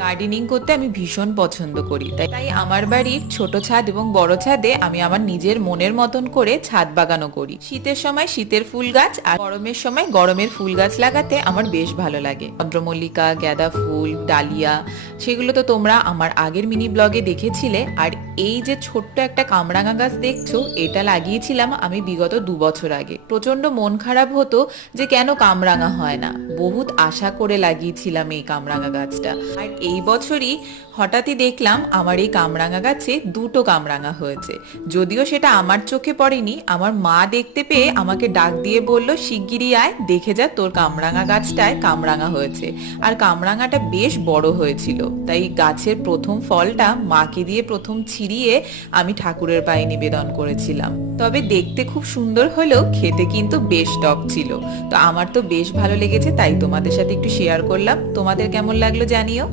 Gardening করতে আমি ভীষণ পছন্দ করি, তাই তাই আমার বাড়ির ছোট ছাদ এবং বড় ছাদে আমি আমার নিজের মনের মতন করে ছাদ বাগানও করি। শীতের সময় শীতের ফুল গাছ আর গরমের সময় গরমের ফুল গাছ লাগাতে আমার বেশ ভালো লাগে। চন্দ্রমল্লিকা, গাঁদা ফুল, ডালিয়া, সেগুলো তো তোমরা আমার আগের মিনি ব্লগে দেখেছিলে। আর এই যে ছোট্ট একটা কামরাঙা গাছ দেখছো, এটা লাগিয়েছিলাম আমি বিগত 2 বছর আগে। প্রচন্ড মন খারাপ হতো যে কেন কামরাঙা হয় না, বহুত আশা করে লাগিয়েছিলাম এই কামরাঙা গাছটা। আর এই বছরই হঠাৎই দেখলাম আমার এই কামরাঙা গাছে 2টো কামরাঙা হয়েছে। যদিও সেটা আমার চোখে পড়েনি, আমার মা দেখতে পেয়ে আমাকে ডাক দিয়ে বলল, শিগগিরই আয়, দেখে যা তোর কামরাঙা গাছটায় কামরাঙা হয়েছে। আর কামরাঙাটা বেশ বড় হয়েছিল, তাই গাছের প্রথম ফলটা মাকে দিয়ে প্রথম ছিঁড়িয়ে আমি ঠাকুরের পায়ে নিবেদন করেছিলাম। তবে দেখতে খুব সুন্দর হলেও খেতে কিন্তু বেশ টক ছিল। তো আমার তো বেশ ভালো লেগেছে, তাই তোমাদের সাথে একটু শেয়ার করলাম। তোমাদের কেমন লাগলো জানিও।